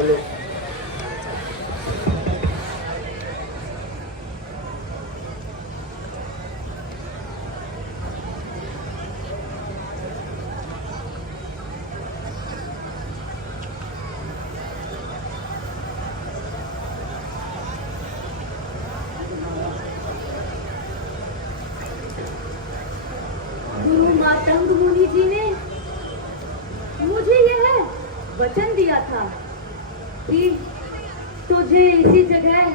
बोलो। गुरु मातंग मुनि जी ने मुझे यह वचन दिया था कि तुझे इसी जगह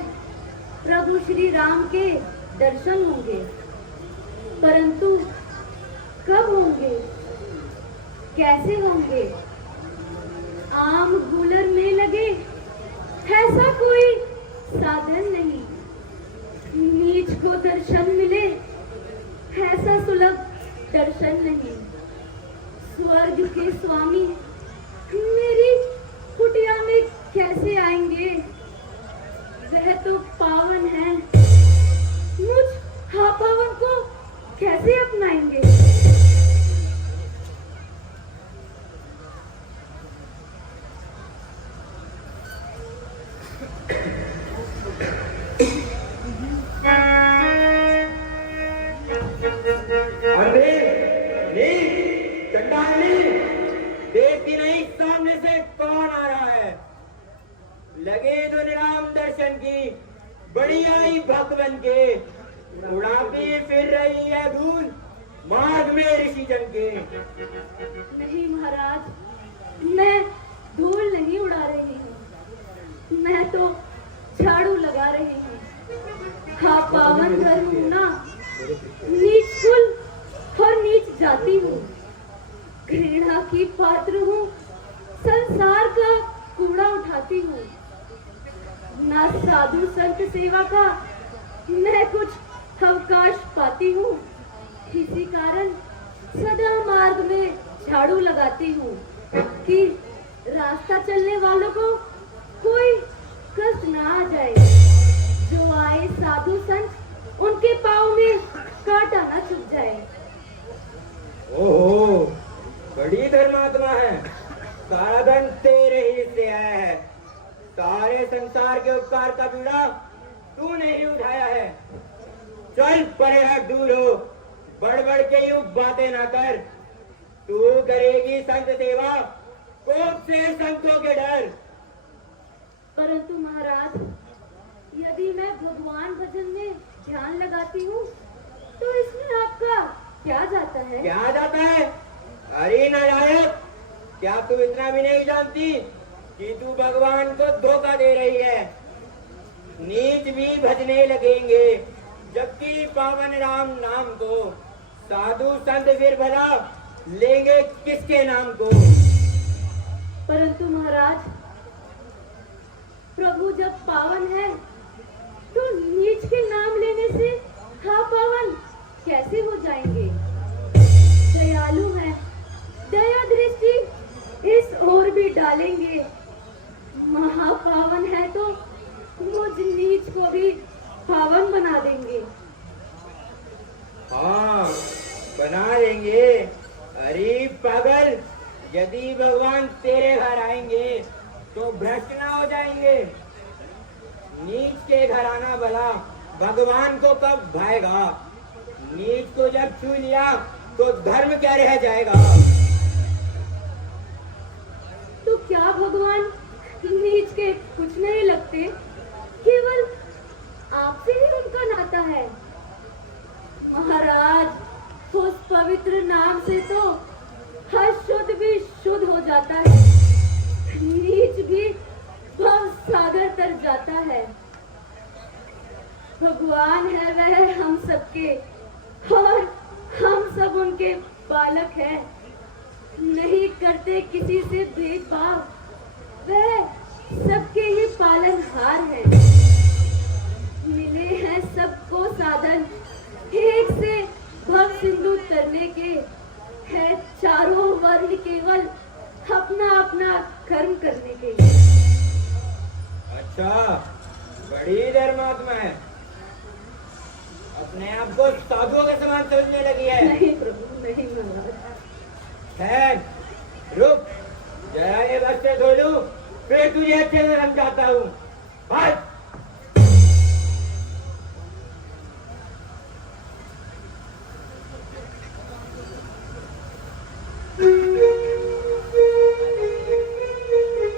प्रभु श्री राम के दर्शन होंगे, परंतु कब होंगे, कैसे होंगे, आम गूलर में लगे ऐसा कोई साधन नहीं। नीच को दर्शन मिले ऐसा सुलभ दर्शन नहीं। स्वर्ग के स्वामी मेरी कुटिया में कैसे आएंगे? वह तो पावन है, मुझ पावन को कैसे अपनाएंगे? देखती नहीं सामने से कौन आ रहा है? लगे तो निराम दर्शन की बड़ी आई भगवन के, उड़ाती फिर रही है धूल मार्ग में ऋषि जन के। नहीं महाराज, मैं धूल नहीं उड़ा रही हूँ, मैं तो झाड़ू लगा रही हूँ। हाँ पावन धर्म हूँ ना, नीच कुल और नीच जाति हूँ, घृणा की पात्र हूँ, संसार का कूड़ा उठाती हूँ। ना साधु संत सेवा का मैं कुछ अवकाश पाती हूँ, इसी कारण सदा मार्ग में झाड़ू लगाती हूँ कि रास्ता चलने वालों को कोई कष्ट ना आ जाए। जो आए साधु संत उनके पाँव में कांटा ना चुभ जाए। ओहो, बड़ी धर्मात्मा है, सारा धन तेरे ही से आया है। सारे संसार के उपकार का बीड़ा तूने ही उठाया है। चल परे हट, दूर हो, बढ़ बढ़ के यूं बातें ना कर। तू करेगी संत सेवा, कोप से संतों के डर। परंतु महाराज, यदि मैं भगवान भजन में ध्यान लगाती हूँ तो इसमें आपका क्या जाता है? क्या जाता है? अरे नालायक, क्या तू इतना भी नहीं जानती कि तू भगवान को धोखा दे रही है? नीच भी भजने लगेंगे, जबकि पावन राम नाम को साधु संत फिर भला लेंगे किसके नाम को? परंतु महाराज, प्रभु जब पावन है तो नीच के नाम लेने से हाँ पावन कैसे हो जाएंगे? दयालु है, दया दृष्टि इस ओर भी डालेंगे। महापावन है तो मुझ नीच को भी पावन बना देंगे। हाँ, बना देंगे। अरे पागल, यदि भगवान तेरे घर आएंगे तो भ्रष्ट ना हो जाएंगे। नीच के घर आना भला भगवान को कब भाएगा? नीच को जब छू लिया तो धर्म क्या रह जाएगा? तो क्या भगवान नीच के कुछ नहीं लगते? केवल आपसे ही उनका नाता है। महाराज, उस पवित्र नाम से तो अशुद्ध भी शुद्ध हो जाता है, नीच भी भव सागर तर जाता है। भगवान है वह हम सबके और हम सब उनके बालक हैं। नहीं करते किसी से भेदभाव, वह सबके ही पालनहार है। मिले हैं सबको साधन, एक से भव सिंधु तरने के, है चारों वर्ण केवल अपना अपना कर्म करने के। अच्छा, बड़ी धर्मात्मा है, अपने आप को साधुओं के समान समझने लगी है। नहीं प्रभु, नहीं महाराज। खैर, रुक, जरा ये वस्त्र धो लूं, फिर तुझे अच्छे से समझाता हूँ। आज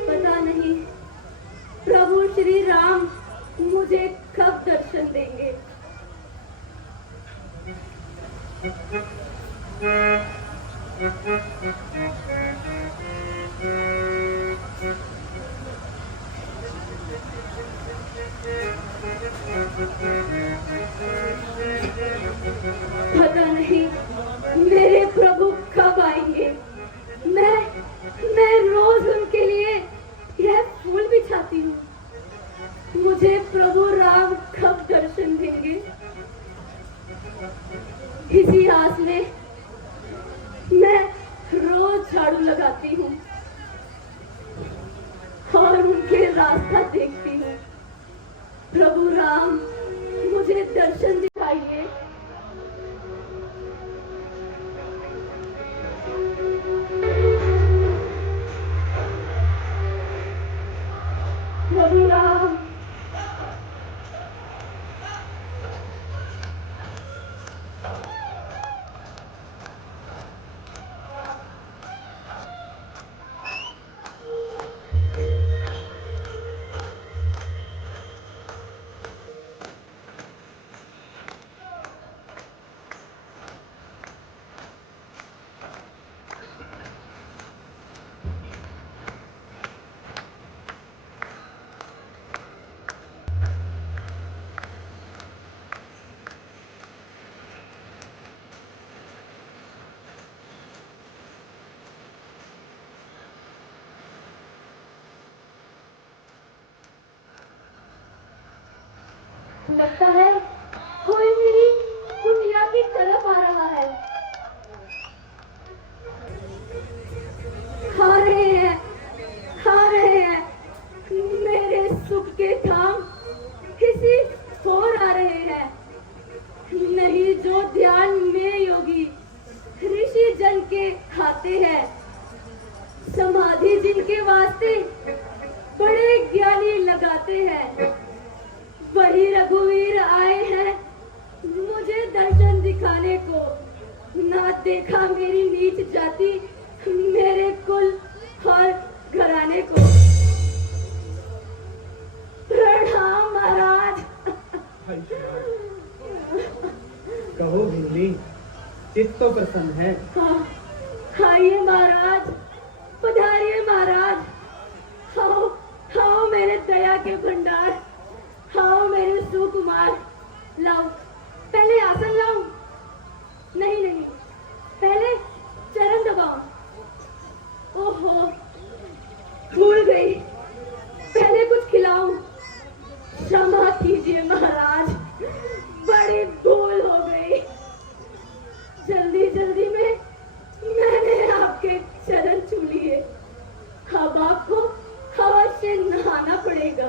पता नहीं प्रभु श्री राम मुझे कब दर्शन देंगे। पता नहीं मेरे प्रभु कब आएंगे। मैं रोज उनके लिए यह फूल बिछाती हूँ। मुझे प्रभु राम कब दर्शन देंगे, इसी आस में मैं रोज झाड़ू लगाती हूँ और उनके रास्ता देखती हूँ। प्रभु राम मुझे दर्शन दिखाइए। प्रभु राम लगता है कोई मेरी कुटिया की तरफ आ रहा है। आ रहे हैं मेरे सुख के धाम किसी और आ रहे हैं। नहीं जो ध्यान में योगी ऋषि जन के खाते हैं, समाधि जिनके वास्ते बड़े ज्ञानी लगाते हैं, वही रघुवीर आए हैं मुझे दर्शन दिखाने को। ना देखा मेरी नीच जाति, मेरे कुल और घराने को। प्रणाम महाराज। कहो भिल्ली, चित्त तो प्रसन्न है। हाँ, आइए महाराज, पधारिए महाराज। आओ मेरे दया के भंडार, आओ मेरे सुकुमार। लाओ, पहले आसन लाओ। नहीं, पहले चरण दबाओ। ओहो, भूल गई, पहले कुछ खिलाओ। क्षमा कीजिए महाराज, बड़ी भूल हो गई। जल्दी में मैंने आपके चरण छू लिए। अब आपको अवश्य नहाना पड़ेगा।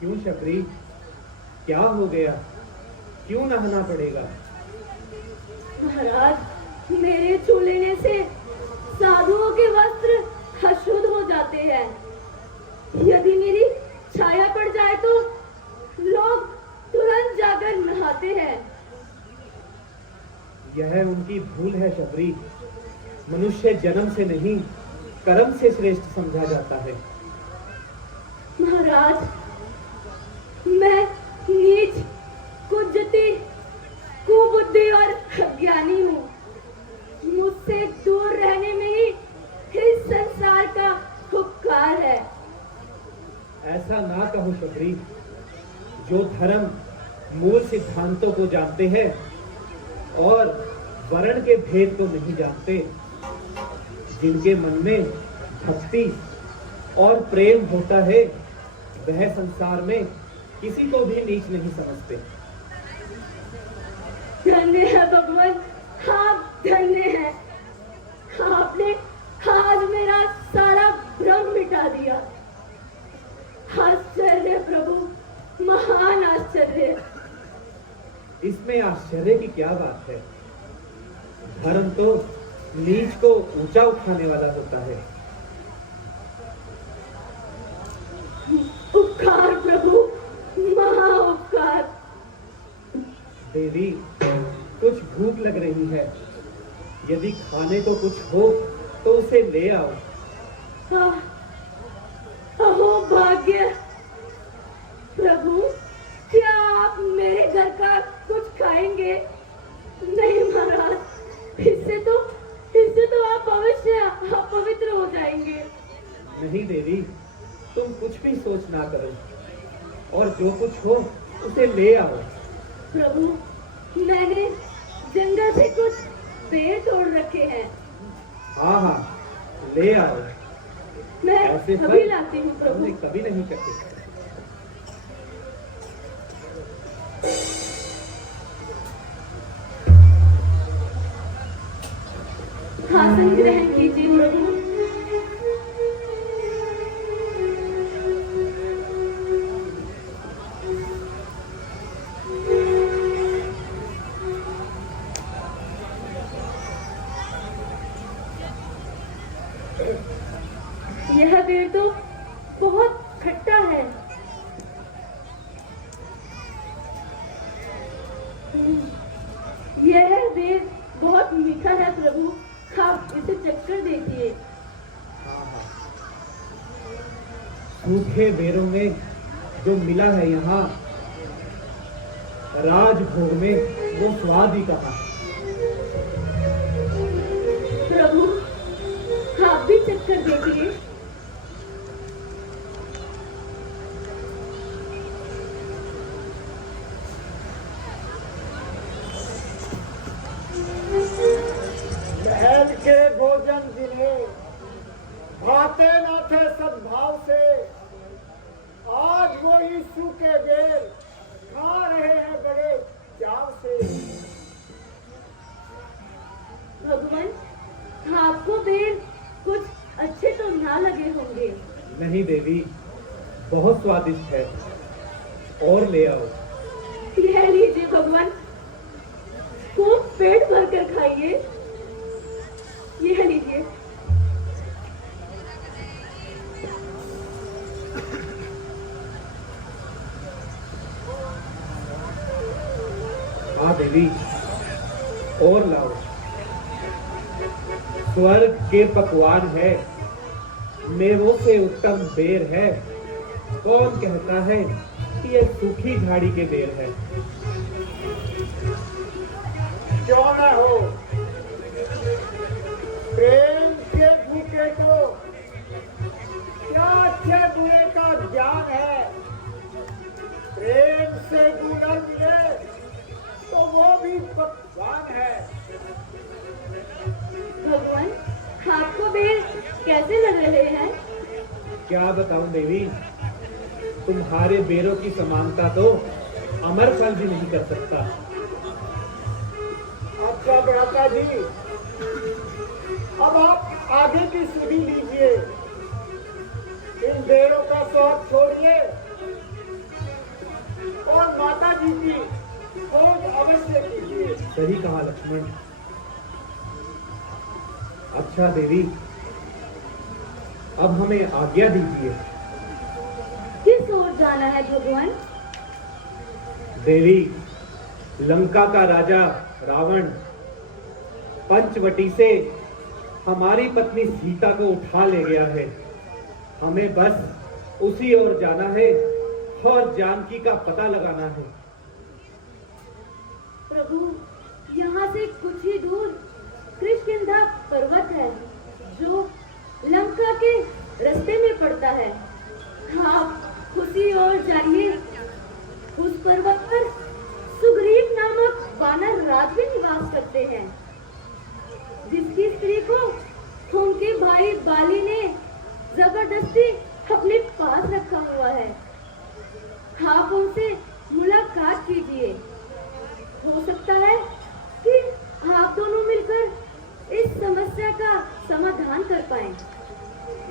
क्यों शबरी, क्या हो गया? क्यों नहाना पड़ेगा? महाराज, मेरे छू लेने से साधुओं के वस्त्र अशुद्ध हो जाते हैं। यदि मेरी छाया पड़ जाए तो लोग तुरंत जाकर नहाते हैं। यह उनकी भूल है शबरी। मनुष्य जन्म से नहीं, कर्म से श्रेष्ठ समझा जाता है। महाराज, मैं नीच, कुज्जती, कुबुद्धि और अज्ञानी हूँ। मुझसे दूर रहने में ही इस संसार का उपकार है। ऐसा ना कहो शबरी। जो धर्म मूल सिद्धांतों को जानते हैं और वर्ण के भेद को नहीं जानते, जिनके मन में भक्ति और प्रेम होता है, वह संसार में किसी को भी नीच नहीं समझते। धन्य है भगवान, आप धन्य हैं। आपने आज मेरा सारा भ्रम मिटा दिया। आश्चर्य प्रभु, महान आश्चर्य। इसमें आश्चर्य की क्या बात है? धर्म तो नीच को ऊंचा उठाने वाला होता है। देवी, कुछ भूख लग रही है। यदि खाने को कुछ हो तो उसे ले आओ। अहो भाग्य! प्रभु, क्या आप मेरे घर का कुछ खाएंगे? नहीं महाराज, इससे तो आप अवश्य अपवित्र हो जाएंगे। नहीं देवी, तुम कुछ भी सोच ना करो, और जो कुछ हो उसे ले आओ। प्रभु, मैंने जंगल से कुछ पेड़ तोड़ रखे हैं। हाँ हाँ, ले आओ। मैं ऐसे अभी फल लाती हूँ प्रभु। हमने कभी नहीं चखे। आसन ग्रहण कीजिए प्रभु। यह पेड़ तो बहुत खट्टा है। यह पेड़ बहुत मीठा है प्रभु, आप इसे चक्कर देखिए। सूखे बेरों में जो मिला है यहाँ, राजभोग में वो स्वाद ही कहाँ। प्रभु, आप भी चक्कर देखिए। महल के भोजन जिन्हें भाते न थे सद्भाव से, आज वही सूखे बेर खा रहे हैं बड़े चाव से। भगवान, आपको बेर कुछ अच्छे तो ना लगे होंगे। नहीं देवी, बहुत स्वादिष्ट है, और ले आओ। यह लीजिए भगवान, खूब पेट भर कर खाइए। यह लीजिए। हाँ देवी, और लाओ। स्वर्ग के पकवान है, मेवों से उत्तम बेर है। कौन कहता है कि यह सूखी झाड़ी के बेर है? क्यों न हो, प्रेम के भूखे को क्या अच्छे बुरे का ज्ञान है। प्रेम से गुजर मिले तो वो भी पकवान है। भगवान, आपको बेर कैसे लग रहे हैं? क्या बताऊं देवी, तुम्हारे बेरों की समानता तो अमर फल भी नहीं कर सकता। अच्छा भ्राता जी, अब आप आगे की सुधी लीजिए। इन बेरों का स्वाद छोड़िए और माता जी की खोज अवश्य कीजिए। सही कहा लक्ष्मण। अच्छा देवी, अब हमें आज्ञा दीजिए। किस ओर जाना है भगवान? देवी, लंका का राजा रावण पंचवटी से हमारी पत्नी सीता को उठा ले गया है। हमें बस उसी ओर जाना है और जानकी का पता लगाना है। प्रभु, यहाँ से कुछ ही दूर कृष्णकिंधा पर्वत है, जो लंका के रास्ते में पड़ता है। आप उसी ओर जाइए। उस पर्वत पर सुग्रीव नामक वानर राज भी निवास करते हैं, जिसकी स्त्री को उनके भाई बाली ने जबरदस्ती अपने पास रखा हुआ है। आप उनसे मुलाकात कीजिए। हो सकता है कि आप दोनों मिलकर इस समस्या का समाधान कर पाएं,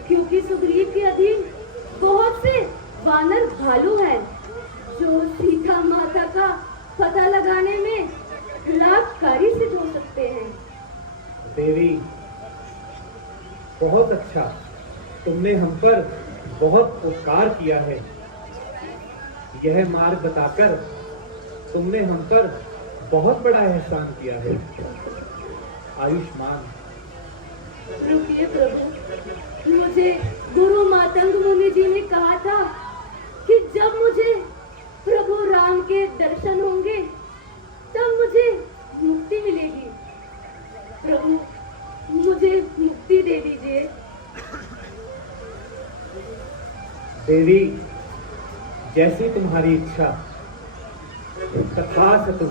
क्योंकि सुग्रीव के अधीन बहुत से वानर भालू हैं, जो सीता माता का पता लगाने में लाभकारी सिद्ध हो सकते हैं। देवी, बहुत अच्छा, तुमने हम पर बहुत उपकार किया है। यह मार्ग बताकर तुमने हम पर बहुत बड़ा एहसान किया है। आयुष्मान। रुकिए प्रभु, मुझे गुरु मातंग मुनि जी ने कहा था कि जब मुझे प्रभु राम के दर्शन होंगे तब मुझे मुक्ति मिलेगी। प्रभु मुझे मुक्ति दे दीजिए। देवी, जैसी तुम्हारी इच्छा। तथास्तु।